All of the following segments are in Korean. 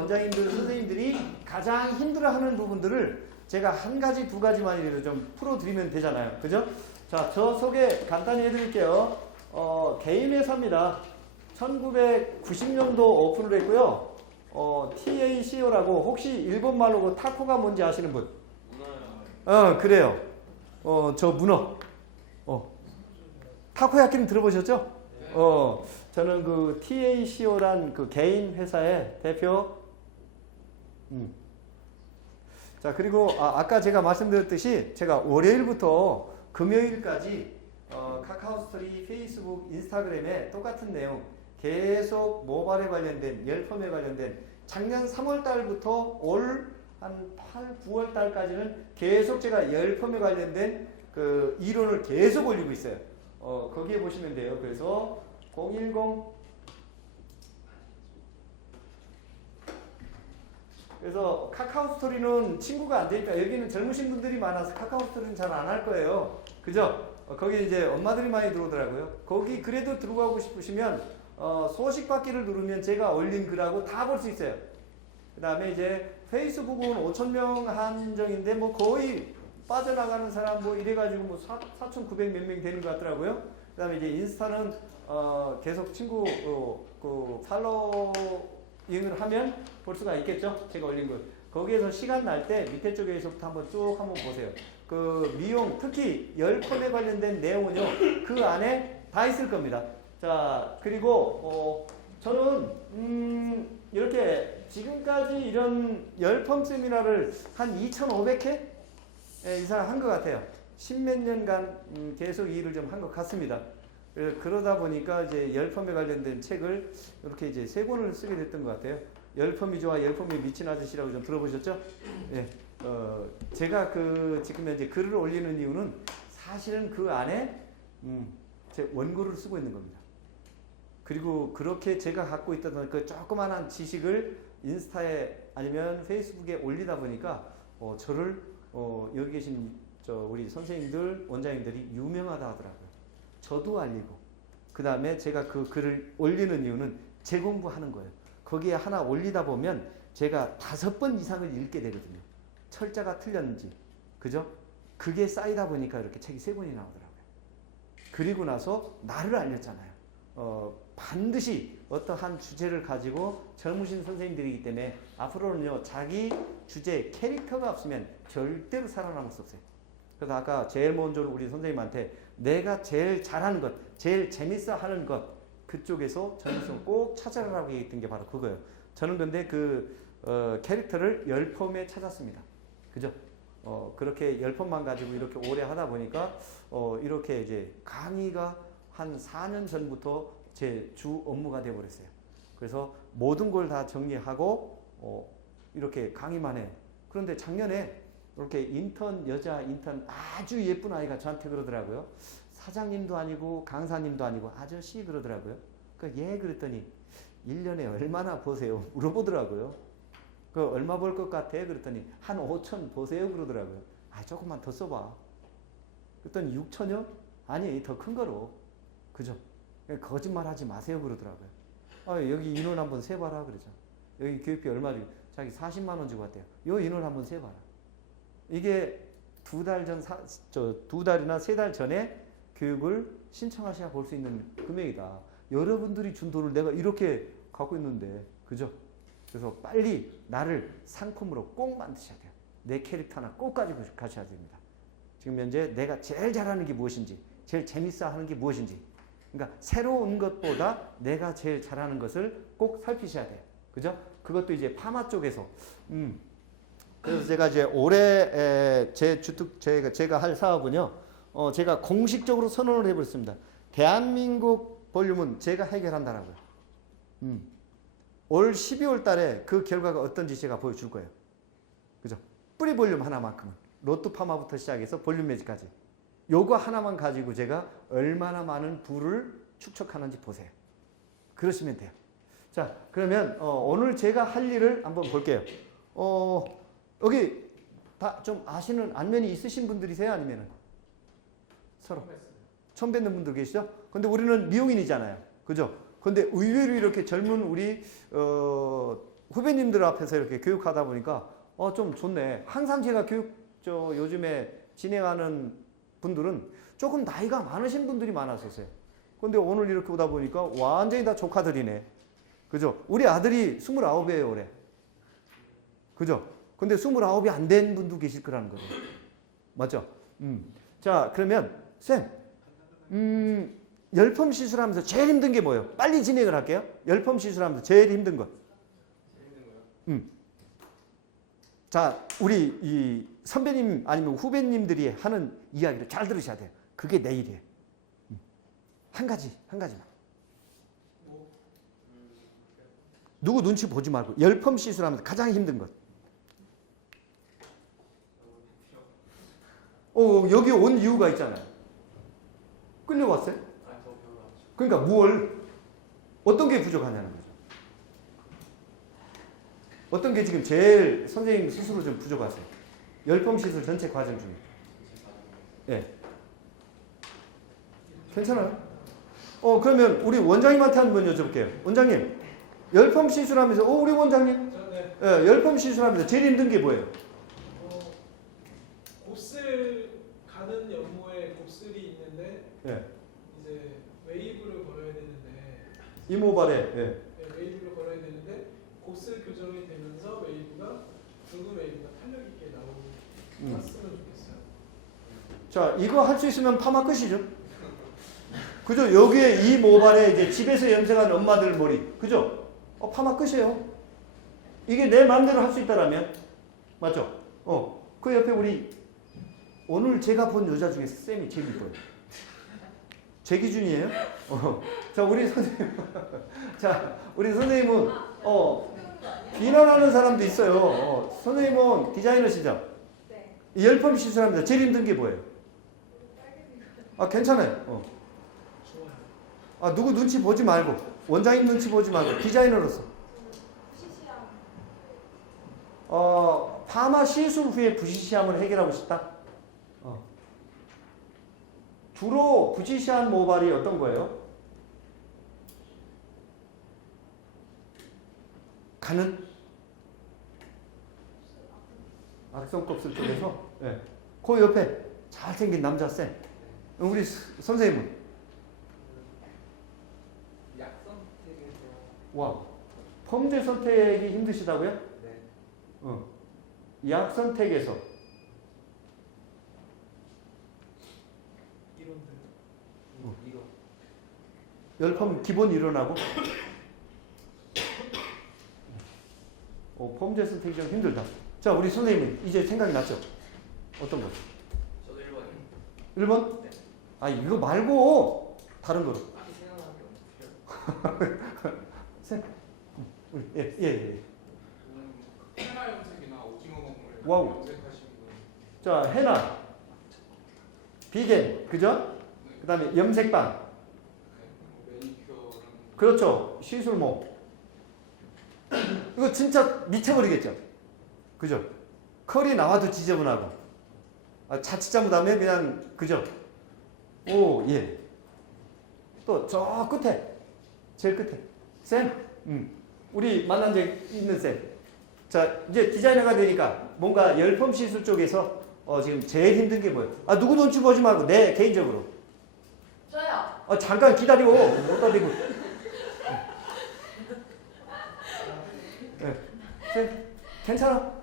원장님들, 선생님들이 가장 힘들어하는 부분들을 제가 한 가지, 두 가지만이라도 좀 풀어드리면 되잖아요. 그죠? 자, 저 소개 간단히 해드릴게요. 개인 회사입니다. 1990년도 오픈을 했고요. TACO라고 혹시 일본말로 그 타코가 뭔지 아시는 분? 그래요. 저 문어. 타코야끼는 들어보셨죠? 저는 그 TACO란 그 개인 회사의 대표. 자, 그리고 아까 제가 말씀드렸듯이 제가 월요일부터 금요일까지 카카오스토리, 페이스북, 인스타그램에 똑같은 내용 계속 모발에 관련된, 열펌에 관련된 작년 3월 달부터 올 한 8, 9월 달까지는 계속 제가 열펌에 관련된 그 이론을 계속 올리고 있어요. 거기에 보시면 돼요. 그래서 010 그래서 카카오스토리는 친구가 안 되니까 여기는 젊으신 분들이 많아서 카카오스토리는 잘 안 할 거예요. 그죠? 거기 이제 엄마들이 많이 들어오더라고요. 거기 그래도 들어가고 싶으시면 소식 받기를 누르면 제가 올린 글하고 다 볼 수 있어요. 그 다음에 이제 페이스북은 5,000명 한정인데 뭐 거의 빠져나가는 사람 뭐 이래가지고 뭐 4,900 몇 명이 되는 것 같더라고요. 그 다음에 이제 인스타는 계속 친구 그 팔로잉을 하면 볼 수가 있겠죠. 제가 올린 거. 거기에서 시간 날 때 밑에 쪽에서부터 한번 쭉 한번 보세요. 그 미용 특히 열펌에 관련된 내용은요 그 안에 다 있을 겁니다. 자, 그리고 저는 이렇게 지금까지 이런 열펌 세미나를 한 2,500회 이상 한 것 같아요. 10몇 년간 계속 이 일을 좀 한 것 같습니다. 그러다 보니까 이제 열펌에 관련된 책을 이렇게 이제 3권을 쓰게 됐던 것 같아요. 열펌이 좋아, 열펌에 미친 아저씨라고 좀 들어보셨죠? 예. 제가 지금 현재 글을 올리는 이유는 사실은 그 안에 제 원고를 쓰고 있는 겁니다. 그리고 그렇게 제가 갖고 있던 그 조그만한 지식을 인스타에 아니면 페이스북에 올리다 보니까 저를 여기 계신 우리 선생님들, 원장님들이 유명하다 하더라고요. 저도 알리고 그 다음에 제가 그 글을 올리는 이유는 재공부하는 거예요. 거기에 하나 올리다 보면 제가 5번 이상을 읽게 되거든요. 철자가 틀렸는지. 그죠? 그게 쌓이다 보니까 이렇게 책이 3권이 나오더라고요. 그리고 나서 나를 알렸잖아요. 반드시 어떠한 주제를 가지고 젊으신 선생님들이기 때문에 앞으로는요 자기 주제 캐릭터가 없으면 절대로 살아남을 수 없어요. 그래서 아까 제일 먼저 우리 선생님한테 내가 제일 잘하는 것, 제일 재밌어 하는 것 그쪽에서 전문성 꼭 찾아라라고 얘기했던 게 바로 그거예요. 저는 근데 그 캐릭터를 열펌에 찾았습니다. 그죠? 그렇게 열펌만 가지고 이렇게 오래 하다 보니까 이렇게 이제 강의가 한 4년 전부터 제 주 업무가 되어버렸어요. 그래서 모든 걸 다 정리하고 이렇게 강의만 해요. 그런데 작년에 이렇게 여자 인턴 아주 예쁜 아이가 저한테 그러더라고요. 사장님도 아니고 강사님도 아니고 아저씨 그러더라고요. 그랬더니 1년에 얼마나 버세요? 물어보더라고요. 얼마 벌 것 같아? 그랬더니 한 5천 버세요? 그러더라고요. 조금만 더 써봐. 그랬더니 6천요? 아니 더 큰 거로. 그죠? 거짓말 하지 마세요 그러더라고요. 여기 인원 한번 세봐라 그러죠. 여기 교육비 얼마 주고 자기 40만 원 주고 왔대요. 요 인원 한번 세봐라. 이게 2달 전, 2달이나 3달 전에 교육을 신청하셔야 볼 수 있는 금액이다. 여러분들이 준 돈을 내가 이렇게 갖고 있는데, 그죠? 그래서 빨리 나를 상품으로 꼭 만드셔야 돼요. 내 캐릭터 하나 꼭 가지고 가셔야 됩니다. 지금 현재 내가 제일 잘하는 게 무엇인지, 제일 재밌어 하는 게 무엇인지, 그러니까 새로운 것보다 내가 제일 잘하는 것을 꼭 살피셔야 돼요. 그죠? 그것도 이제 파마 쪽에서. 그래서 제가 이제 올해 제가 할 사업은요, 제가 공식적으로 선언을 해버렸습니다. 대한민국 볼륨은 제가 해결한다라고요. 올 12월 달에 그 결과가 어떤지 제가 보여줄 거예요. 그죠? 뿌리 볼륨 하나만큼은. 로또 파마부터 시작해서 볼륨 매직까지. 요거 하나만 가지고 제가 얼마나 많은 부를 축적하는지 보세요. 그러시면 돼요. 자, 그러면 오늘 제가 할 일을 한번 볼게요. 여기 다 좀 아시는 안면이 있으신 분들이세요? 아니면은 서로 처음 뵙는 분들 계시죠? 근데 우리는 미용인이잖아요. 그죠? 근데 의외로 이렇게 젊은 우리 후배님들 앞에서 이렇게 교육하다 보니까 좀 좋네. 항상 제가 요즘에 진행하는 분들은 조금 나이가 많으신 분들이 많았었어요. 근데 오늘 이렇게 오다 보니까 완전히 다 조카들이네. 그죠? 우리 아들이 29이에요, 올해. 그죠? 근데 29이 안 된 분도 계실 거라는 거예요. 맞죠? 자, 그러면 쌤, 열펌 시술하면서 제일 힘든 게 뭐예요? 빨리 진행을 할게요. 열펌 시술하면서 제일 힘든 거. 자, 우리 이 선배님 아니면 후배님들이 하는 이야기를 잘 들으셔야 돼요. 그게 내일이에요. 한 가지만. 누구 눈치 보지 말고 열펌 시술하면서 가장 힘든 것. 여기 온 이유가 있잖아요. 끌려왔어요? 그러니까 어떤 게 부족하냐는 거죠. 어떤 게 지금 제일 선생님 스스로 좀 부족하세요? 열펌 시술 전체 과정 중에. 네. 괜찮아요? 그러면 우리 원장님한테 한번 여쭤볼게요. 원장님, 열펌 시술하면서, 우리 원장님? 네. 열펌 시술하면서 제일 힘든 게 뭐예요? 곱슬 가는 연모에 곱슬이 있는데 예. 이제 웨이브를 걸어야 되는데 이모발에. 네, 웨이브를 걸어야 되는데 곱슬 교정이 되면서 붉은 웨이브가 탄력 있게 나왔으면 좋겠어요. 자, 이거 할 수 있으면 파마 끝이죠. 그죠? 여기에 이 모발에 이제 집에서 염색한 엄마들 머리. 그죠? 파마 끝이에요. 이게 내 마음대로 할 수 있다라면. 맞죠? 그 옆에 우리 오늘 제가 본 여자 중에 쌤이 제일 이뻐요. 제 기준이에요? 자, 우리 선생님. 자, 우리 선생님은, 비난하는 사람도 있어요. 선생님은 디자이너시죠? 네. 열펌 시술합니다. 제일 힘든 게 뭐예요? 괜찮아요. 좋아요. 누구 눈치 보지 말고, 원장님 눈치 보지 말고, 디자이너로서. 파마 시술 후에 부시시함을 해결하고 싶다? 주로 부시시한 모발이 어떤 거예요? 가는? 악성껍질 쪽에서? 네. 그 옆에 잘생긴 남자 쌤. 우리 선생님은? 약 선택에서. 와, 펌제 선택이 힘드시다고요? 네. 약 선택에서. 이론들. 이거. 열펌 기본 일어나고. 펌제 선택이 좀 힘들다. 자, 우리 선생님은 이제 생각이 났죠? 어떤 거? 저도 1번이요. 1번? 네. 이거 말고 다른 거로. 딱히 생각나는 게 없어요. 쌤. 예. 헤나 염색이나 오징어 먹물 와우. 염색하시는 분. 자, 헤나. 비겐. 그죠? 그 다음에 염색방. 매니큐어랑 그렇죠. 시술모. 이거 진짜 미쳐버리겠죠? 그죠? 컬이 나와도 지저분하고. 자칫 잘못하면 그냥, 그죠? 예. 또 저 끝에. 제일 끝에. 쌤. 우리 만난 적 있는 쌤. 자, 이제 디자이너가 되니까 뭔가 열펌 시술 쪽에서 지금 제일 힘든 게 뭐예요? 누구 눈치 보지 말고 내 개인적으로. 저요. 잠깐 기다려. 어디다 대고. 쌤, 괜찮아?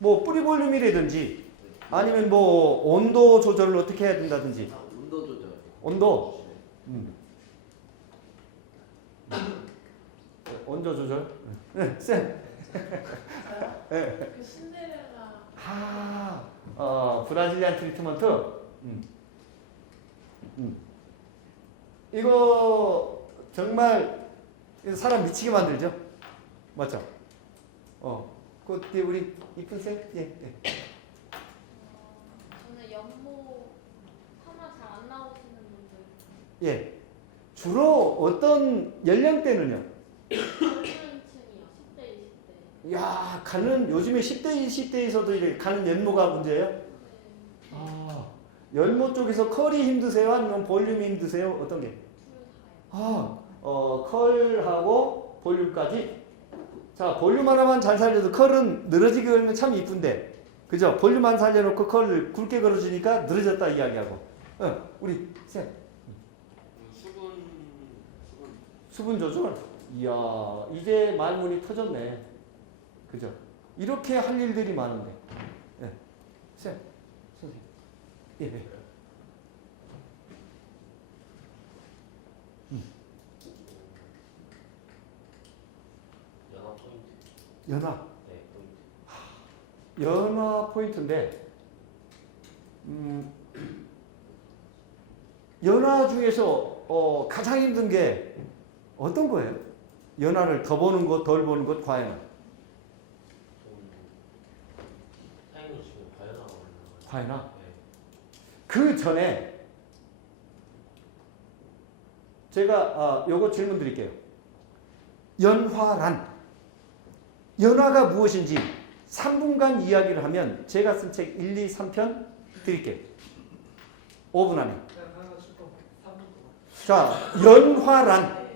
뭐 뿌리 볼륨이라든지 아니면 뭐 온도 조절을 어떻게 해야 된다든지. 온도 조절. 온도. 온도 조절. 네, 쌤. 그 신데렐라. 브라질리안 트리트먼트. 이거 정말 사람 미치게 만들죠. 맞죠? 그때 우리 이쁜 쌤? 예. 저는 연모 파마 잘 안 나오시는 분들. 예. 주로 어떤 연령대는요? 젊은 층이요. 10대, 20대. 야, 요즘에 10대, 20대에서도 이렇게 가는 연모가 문제예요? 네. 연모 쪽에서 컬이 힘드세요? 아니면 볼륨이 힘드세요? 어떤 게? 둘 다요. 컬하고 볼륨까지 자, 볼륨 하나만 잘 살려도 컬은 늘어지게 걸면 참 이쁜데. 그죠? 볼륨만 살려놓고 컬을 굵게 걸어주니까 늘어졌다 이야기하고. 우리 쌤. 수분 조절. 이야, 이제 말문이 터졌네. 그죠? 이렇게 할 일들이 많은데. 예. 쌤, 선생님. 예, 예. 연합 포인트. 연화. 네, 포인트. 연화 포인트인데, 연화 중에서 가장 힘든 게 어떤 거예요? 연화를 더 보는 것, 덜 보는 것, 과연화. 타임을 주고 과연하고 과연화. 네. 그 전에 제가 요거 질문 드릴게요. 연화란 연화가 무엇인지 3분간 이야기를 하면 제가 쓴 책 1, 2, 3편 드릴게요. 5분 안에. 그냥 하나 싶어. 3분 동안. 자, 연화란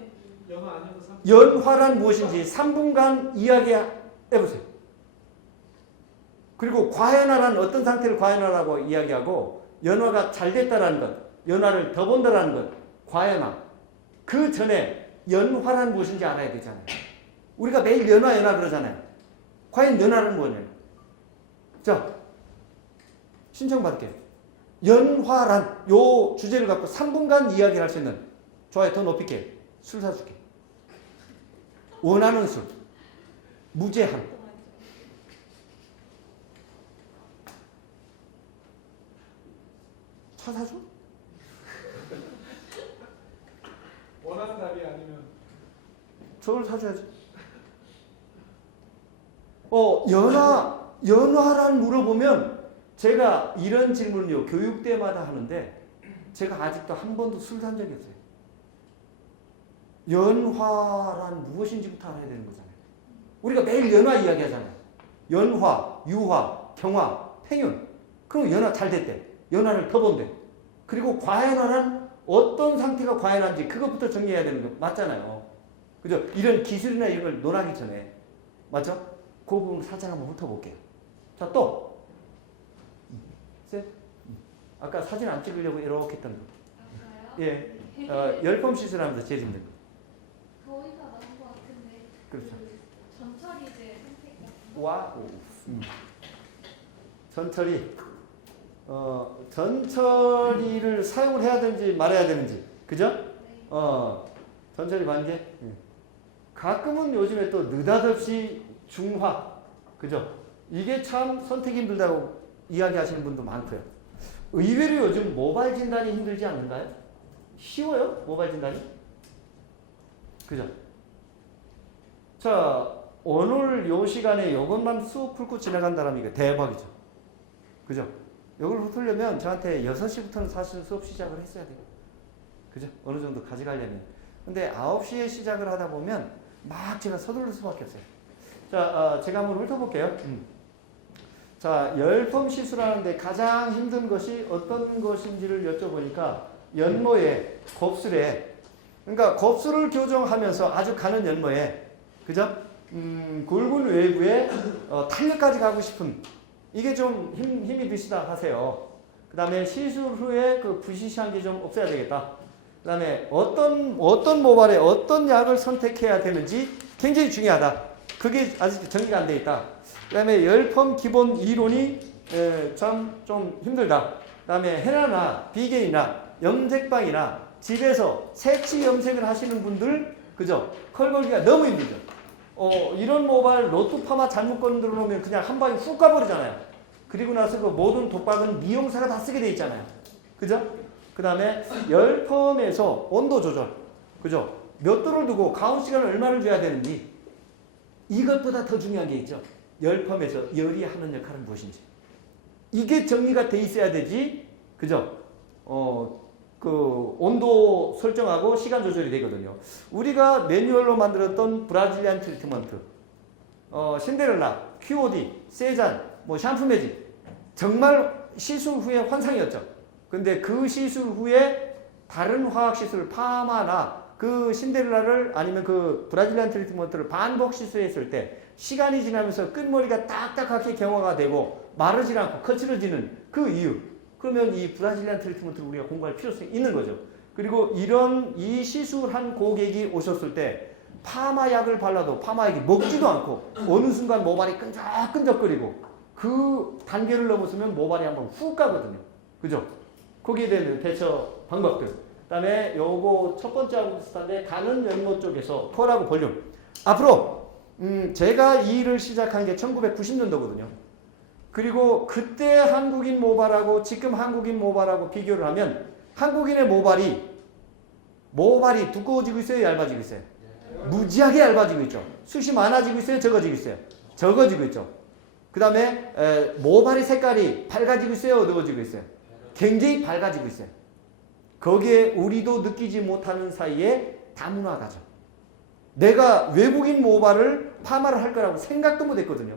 연화 아니어도 3분. 연화란 무엇인지 3분간 이야기해보세요. 그리고 과연화란 어떤 상태를 과연화라고 이야기하고 연화가 잘 됐다라는 것, 연화를 더 본다라는 것, 과연화. 그 전에 연화란 무엇인지 알아야 되잖아요. 우리가 매일 연화 그러잖아요. 과연 연화는 뭐냐요? 자, 신청받을게요. 연화란 요 주제를 갖고 3분간 이야기를 할 수 있는 좋아요. 더 높일게. 술 사줄게. 원하는 술. 무제한. 차 사줘? 원하는 답이 아니면 저걸 사줘야지. 연화란 물어보면 제가 이런 질문을요, 교육 때마다 하는데 제가 아직도 한 번도 술 산 적이 없어요. 연화란 무엇인지부터 알아야 되는 거잖아요. 우리가 매일 연화 이야기 하잖아요. 연화, 유화, 경화, 팽윤. 그럼 연화 잘 됐대. 연화를 더 본대. 그리고 과연화란 어떤 상태가 과연한지 그것부터 정리해야 되는 거 맞잖아요. 그죠? 이런 기술이나 이런 걸 논하기 전에. 맞죠? 그 부분 살짝 한번 훑어볼게요. 자, 또. 셋. 아까 사진 안 찍으려고 이렇게 했던 거. 아까요? 예. 열펌 시술하면서 제일 힘든 거. 거의 다 나온 것 같은데. 그렇죠. 그 전처리제 선택 같은 거. 와우. 전처리. 전처리를 사용을 해야 되는지 말아야 되는지. 그죠? 네. 전처리 관계. 가끔은 요즘에 또 느닷없이 중화. 그죠? 이게 참 선택이 힘들다고 이야기하시는 분도 많고요. 의외로 요즘 모발 진단이 힘들지 않는가요? 쉬워요? 모발 진단이? 그죠? 자, 오늘 요 시간에 요것만 쑥 풀고 지나간다면 이거 대박이죠. 그죠? 요걸 풀려면 저한테 6시부터는 사실 수업 시작을 했어야 돼요. 그죠? 어느 정도 가져가려면. 근데 9시에 시작을 하다 보면 막 제가 서두를 수밖에 없어요. 자, 제가 한번 훑어볼게요. 자, 열펌 시술하는데 가장 힘든 것이 어떤 것인지를 여쭤보니까 연모에, 곱슬에, 그러니까 곱슬을 교정하면서 아주 가는 연모에, 그죠? 굵은 외부에 탄력까지 가고 싶은, 이게 좀 힘이 드시다 하세요. 그 다음에 시술 후에 그 부시시한 게 좀 없어야 되겠다. 그 다음에 어떤 모발에 어떤 약을 선택해야 되는지 굉장히 중요하다. 그게 아직 정리가 안 돼 있다. 그 다음에 열펌 기본 이론이 참 좀 힘들다. 그 다음에 헤나나 비계이나 염색방이나 집에서 색치 염색을 하시는 분들, 그죠? 컬 걸기가 너무 힘들죠. 이런 모발 로투파마 잘못 건드려 놓으면 그냥 한 방에 훅 가버리잖아요. 그리고 나서 그 모든 독박은 미용사가 다 쓰게 돼 있잖아요. 그죠? 그 다음에 열펌에서 온도 조절. 그죠? 몇 도를 두고 가운 시간을 얼마를 줘야 되는지, 이것보다 더 중요한 게 있죠. 열펌에서 열이 하는 역할은 무엇인지. 이게 정리가 돼 있어야 되지. 그죠? 그 온도 설정하고 시간 조절이 되거든요. 우리가 매뉴얼로 만들었던 브라질리안 트리트먼트, 신데렐라, QOD, 세잔, 뭐 샴푸 매직, 정말 시술 후에 환상이었죠. 근데 그 시술 후에 다른 화학 시술, 파마나 그 신데렐라를 아니면 그 브라질리안 트리트먼트를 반복 시술했을 때 시간이 지나면서 끝머리가 딱딱하게 경화가 되고 마르지 않고 거칠어지는 그 이유. 그러면 이 브라질리안 트리트먼트를 우리가 공부할 필요성이 있는 거죠. 그리고 이런 이 시술한 고객이 오셨을 때 파마약을 발라도 파마약이 먹지도 않고 어느 순간 모발이 끈적끈적거리고 그 단계를 넘어서면 모발이 한번 훅 가거든요. 그죠? 거기에 대한 대처 방법들. 그 다음에 요거 첫 번째하고 비슷한데 가는 연모 쪽에서 컬하고 볼륨. 앞으로 제가 이 일을 시작한 게 1990년도거든요. 그리고 그때 한국인 모발하고 지금 한국인 모발하고 비교를 하면 한국인의 모발이 두꺼워지고 있어요? 얇아지고 있어요? 무지하게 얇아지고 있죠. 숱이 많아지고 있어요? 적어지고 있어요? 적어지고 있죠. 그 다음에 모발의 색깔이 밝아지고 있어요? 어두워지고 있어요? 굉장히 밝아지고 있어요. 거기에 우리도 느끼지 못하는 사이에 다문화 과정. 내가 외국인 모발을 파마를 할 거라고 생각도 못 했거든요.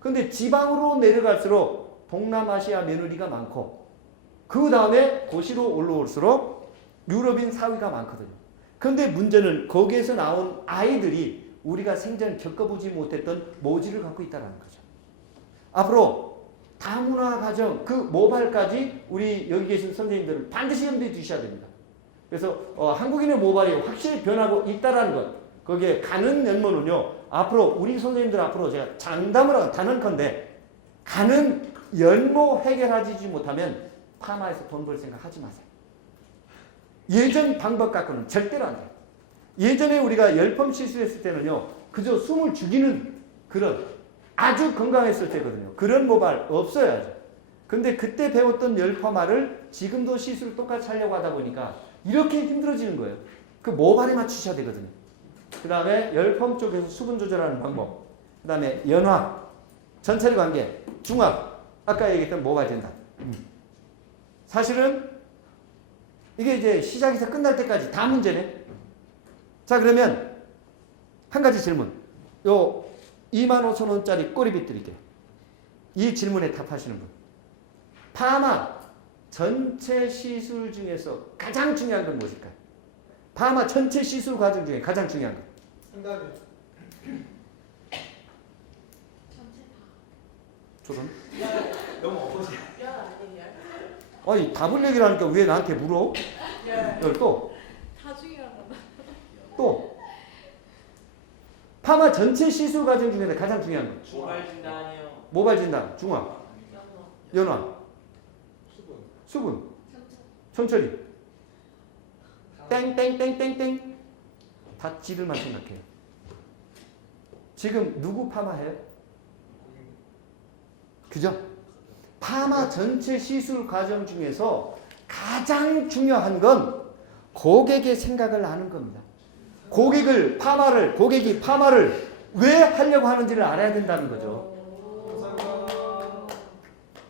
근데 지방으로 내려갈수록 동남아시아 며느리가 많고 그 다음에 도시로 올라올수록 유럽인 사위가 많거든요. 근데 문제는 거기에서 나온 아이들이 우리가 생전 겪어보지 못했던 모질을 갖고 있다는 거죠. 앞으로 다문화 가정 그 모발까지 우리 여기 계신 선생님들은 반드시 염두에 두셔야 됩니다. 그래서 한국인의 모발이 확실히 변하고 있다는 것. 거기에 가는 연모는요. 앞으로 우리 선생님들 앞으로 제가 장담을 하고 단언컨대 가는 연모 해결하지 못하면 파마에서 돈 벌 생각 하지 마세요. 예전 방법 갖고는 절대로 안 돼요. 예전에 우리가 열펌 시술했을 때는요. 그저 숨을 죽이는 그런 아주 건강했을 때거든요. 그런 모발 없어야죠. 근데 그때 배웠던 열펌화를 지금도 시술 똑같이 하려고 하다 보니까 이렇게 힘들어지는 거예요. 그 모발에 맞추셔야 되거든요. 그 다음에 열펌 쪽에서 수분 조절하는 방법. 그 다음에 연화, 전체의 관계, 중화. 아까 얘기했던 모발 진단. 사실은 이게 이제 시작에서 끝날 때까지 다 문제네. 자, 그러면 한 가지 질문. 요 25,000원짜리 꼬리빗 드릴게요. 이 질문에 답하시는 분. 파마 전체 시술 중에서 가장 중요한 건 무엇일까요? 파마 전체 시술 과정 중에 가장 중요한 것. 정답이 전체 다. 조선. 너무 어퍼지. 열 아니에요? 아니 답을 얘기를 하니까 왜 나한테 물어? 또. 다 중요하다. 또. 파마 전체 시술 과정 중에서 가장 중요한 것. 모발 진단이요. 모발 진단, 중화, 연화, 수분, 천처리. 땡땡땡땡땡. 다 지들만 생각해요. 지금 누구 파마해요? 그죠? 파마 전체 시술 과정 중에서 가장 중요한 건 고객의 생각을 아는 겁니다. 고객이 파마를 왜 하려고 하는지를 알아야 된다는 거죠.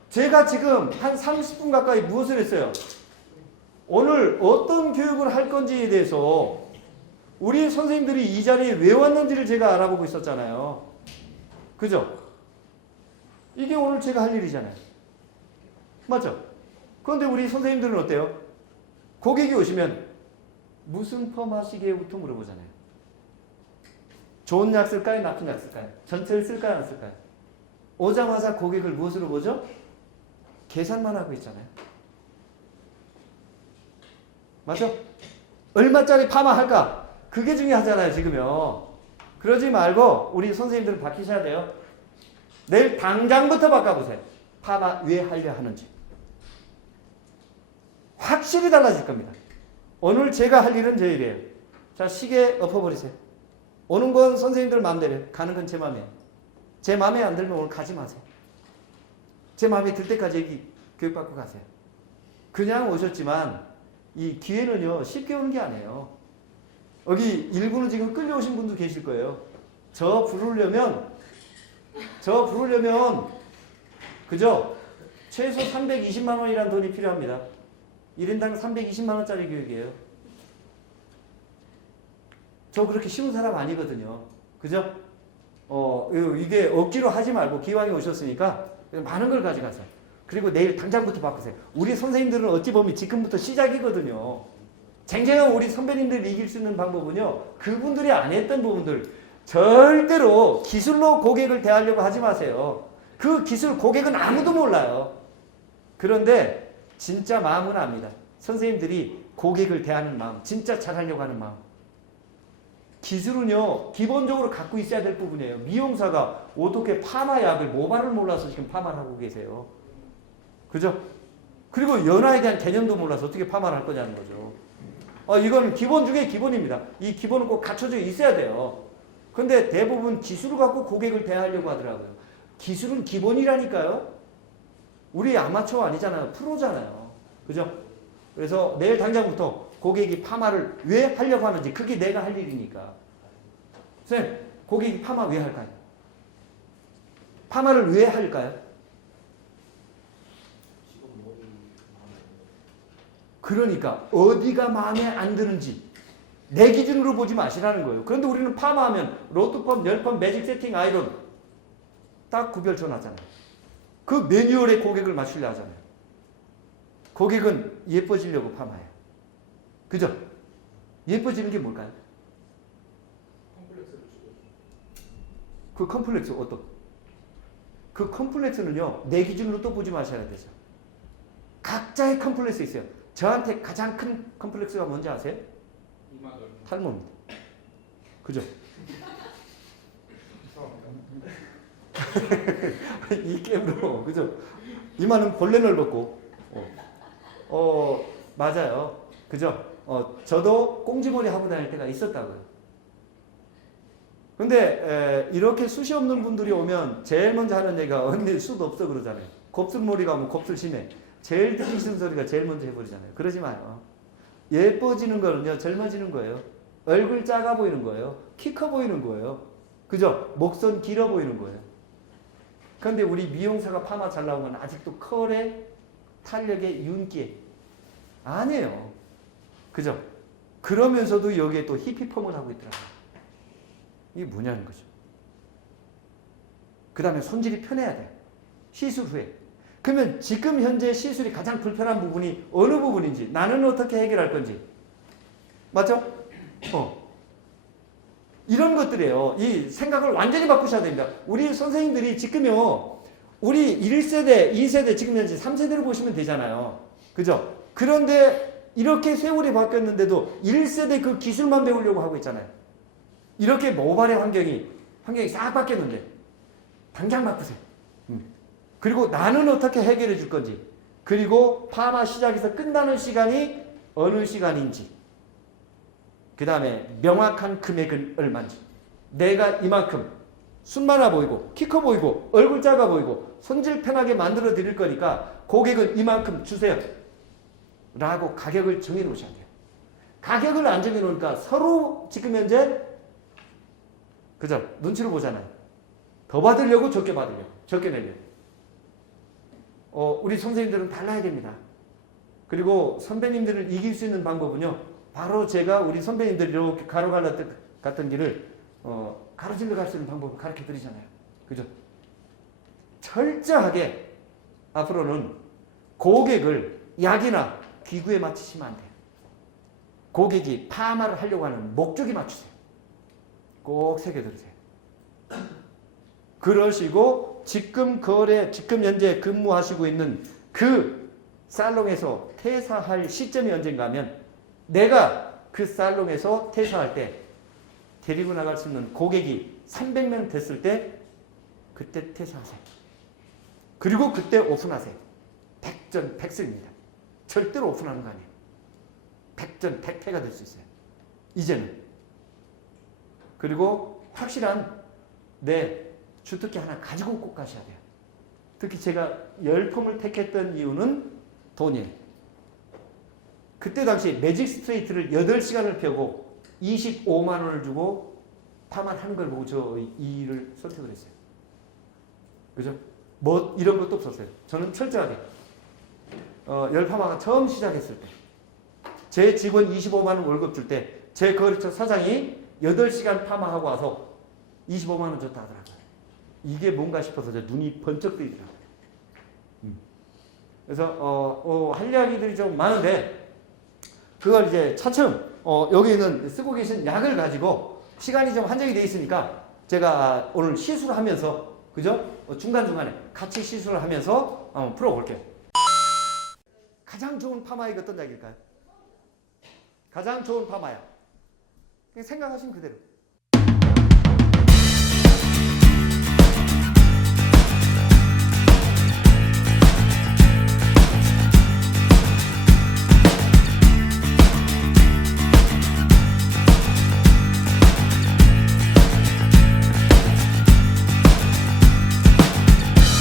제가 지금 한 30분 가까이 무엇을 했어요? 오늘 어떤 교육을 할 건지에 대해서 우리 선생님들이 이 자리에 왜 왔는지를 제가 알아보고 있었잖아요. 그죠? 이게 오늘 제가 할 일이잖아요. 맞죠? 그런데 우리 선생님들은 어때요? 고객이 오시면 무슨 펌 하시게부터 물어보잖아요. 좋은 약 쓸까요? 나쁜 약 쓸까요? 전체를 쓸까요? 안 쓸까요? 오자마자 고객을 무엇으로 보죠? 계산만 하고 있잖아요. 맞죠? 얼마짜리 파마 할까? 그게 중요하잖아요, 지금요. 그러지 말고 우리 선생님들은 바뀌셔야 돼요. 내일 당장부터 바꿔보세요. 파마 왜 하려 하는지. 확실히 달라질 겁니다. 오늘 제가 할 일은 제 일이에요. 자, 시계 엎어버리세요. 오는 건 선생님들 마음대로, 가는 건 제 마음이에요. 제 마음에 안 들면 오늘 가지 마세요. 제 마음에 들 때까지 여기 교육받고 가세요. 그냥 오셨지만 이 기회는요 쉽게 오는 게 아니에요. 여기 일부는 지금 끌려오신 분도 계실 거예요. 저 부르려면 그죠? 최소 320만 원이라는 돈이 필요합니다. 1인당 320만 원짜리 교육이에요. 저 그렇게 쉬운 사람 아니거든요. 그죠? 이게 억지로 하지 말고 기왕에 오셨으니까 많은 걸 가져가세요. 그리고 내일 당장부터 바꾸세요. 우리 선생님들은 어찌 보면 지금부터 시작이거든요. 쟁쟁한 우리 선배님들 이길 수 있는 방법은요. 그분들이 안 했던 부분들 절대로 기술로 고객을 대하려고 하지 마세요. 그 기술 고객은 아무도 몰라요. 그런데 진짜 마음은 압니다. 선생님들이 고객을 대하는 마음, 진짜 잘하려고 하는 마음. 기술은요, 기본적으로 갖고 있어야 될 부분이에요. 미용사가 어떻게 파마약을 모발을 몰라서 지금 파마를 하고 계세요. 그죠? 그리고 연화에 대한 개념도 몰라서 어떻게 파마를 할 거냐는 거죠. 이건 기본 중에 기본입니다. 이 기본은 꼭 갖춰져 있어야 돼요. 근데 대부분 기술을 갖고 고객을 대하려고 하더라고요. 기술은 기본이라니까요. 우리 아마추어 아니잖아요. 프로잖아요. 그죠? 그래서 내일 당장부터 고객이 파마를 왜 하려고 하는지 그게 내가 할 일이니까. 선생님, 고객이 파마 왜 할까요? 파마를 왜 할까요? 지금 머리 마음에 그러니까 어디가 마음에 안 드는지 내 기준으로 보지 마시라는 거예요. 그런데 우리는 파마하면 로트펌, 열펌, 매직 세팅, 아이론 딱 구별 줘놨잖아요. 그 매뉴얼에 고객을 맞추려 하잖아요. 고객은 예뻐지려고 파마해요. 그죠? 예뻐지는 게 뭘까요? 컴플렉스를 주고. 그 컴플렉스 어떤? 그 컴플렉스는요. 내 기준으로 또 보지 마셔야 되죠. 각자의 컴플렉스 있어요. 저한테 가장 큰 컴플렉스가 뭔지 아세요? 이마 넓은. 탈모입니다. 그죠? 이 게임으로 그죠? 이마는 본래 넓었고 맞아요. 그죠? 저도 꽁지머리 하고 다닐 때가 있었다고요. 근데 이렇게 숱이 없는 분들이 오면 제일 먼저 하는 얘기가 언니 숱 없어 그러잖아요. 곱슬머리가 뭐 곱슬 심해. 제일 듣기 싫은 소리가 제일 먼저 해버리잖아요. 그러지 마요. 예뻐지는 거는요. 젊어지는 거예요. 얼굴 작아 보이는 거예요. 키 커 보이는 거예요. 그죠? 목선 길어 보이는 거예요. 그런데 우리 미용사가 파마 잘 나온 건 아직도 컬에 탄력의 윤기에 아니에요. 그죠? 그러면서도 여기에 또 히피펌을 하고 있더라고요. 이게 뭐냐는 거죠. 그 다음에 손질이 편해야 돼요. 시술 후에. 그러면 지금 현재 시술이 가장 불편한 부분이 어느 부분인지 나는 어떻게 해결할 건지 맞죠? 이런 것들이에요. 이 생각을 완전히 바꾸셔야 됩니다. 우리 선생님들이 지금요. 우리 1세대, 2세대, 지금 현재 3세대로 보시면 되잖아요. 그죠? 그런데 이렇게 세월이 바뀌었는데도 1세대 그 기술만 배우려고 하고 있잖아요. 이렇게 모발의 환경이 싹 바뀌었는데 당장 바꾸세요. 그리고 나는 어떻게 해결해 줄 건지 그리고 파마 시작해서 끝나는 시간이 어느 시간인지 그 다음에 명확한 금액은 얼마인지 내가 이만큼 순 많아 보이고 키 커 보이고 얼굴 작아 보이고 손질 편하게 만들어 드릴 거니까 고객은 이만큼 주세요 라고 가격을 정해 놓으셔야 돼요. 가격을 안 정해 놓으니까 서로 지금 현재 그죠? 눈치를 보잖아요. 더 받으려고 적게 받으려고 적게 내려고 우리 선생님들은 달라야 됩니다. 그리고 선배님들을 이길 수 있는 방법은요. 바로 제가 우리 선배님들 이렇게 갔던 길을 가로질러 갈 수 있는 방법을 가르쳐 드리잖아요. 그죠? 철저하게 앞으로는 고객을 약이나 기구에 맞추시면 안 돼요. 고객이 파마를 하려고 하는 목적에 맞추세요. 꼭 새겨들으세요. 그러시고 지금 현재 근무하시고 있는 그 살롱에서 퇴사할 시점이 언젠가 하면 내가 그 살롱에서 퇴사할 때 데리고 나갈 수 있는 고객이 300명 됐을 때 그때 퇴사하세요. 그리고 그때 오픈하세요. 백전백승입니다. 절대로 오픈하는 거 아니에요. 백전백패가 될 수 있어요. 이제는. 그리고 확실한 내 주특기 하나 가지고 꼭 가셔야 돼요. 특히 제가 열펌을 택했던 이유는 돈이에요. 그때 당시 매직 스트레이트를 8시간을 펴고 25만 원을 주고 파마를 하는 걸 보고 저 이 일을 선택을 했어요. 그죠? 뭐 이런 것도 없었어요. 저는 철저하게 열파마가 처음 시작했을 때 제 직원 25만 원 월급 줄 때 제 거래처 사장이 8시간 파마하고 와서 25만 원 줬다 하더라고요. 이게 뭔가 싶어서 제 눈이 번쩍 뜨이더라고요. 그래서 할 이야기들이 좀 많은데 그걸 이제 차츰 여기는 쓰고 계신 약을 가지고 시간이 좀 한정이 돼 있으니까 제가 오늘 시술을 하면서 그죠? 중간중간에 같이 시술을 하면서 한번 풀어볼게요. 가장 좋은 파마약이 어떤 약일까요? 가장 좋은 파마약. 그냥 생각하시면 그대로.